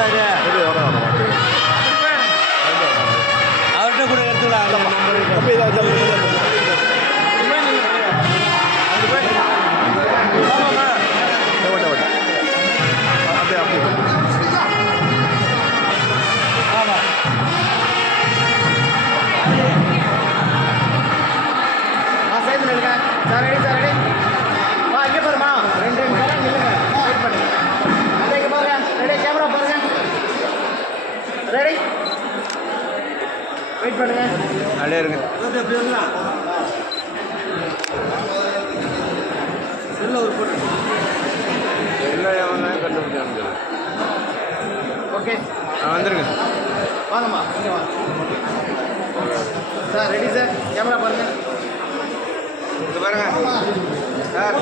மாடா இது அவர்கிட்ட கூட எடுத்துக்கலாம் சார் ரெடி சார் ரெடி வா இங்கே பாருமா ரெண்டு நிமிஷம் நில்லுங்க வெயிட் பண்ணுங்க அதே இங்கே பாருங்க ரெடி கேமரா பாருங்க ரெடி வெயிட் பண்ணுங்க அப்படியே இருங்க ஒரு போட்டு எல்லாம் கண்டுபிடிச்சாங்க ஓகே வந்துருங்க வாங்கம்மா இங்கே வாங்க சார் ரெடி சார் கேமரா பாருங்க இங்க பாருங்க சார்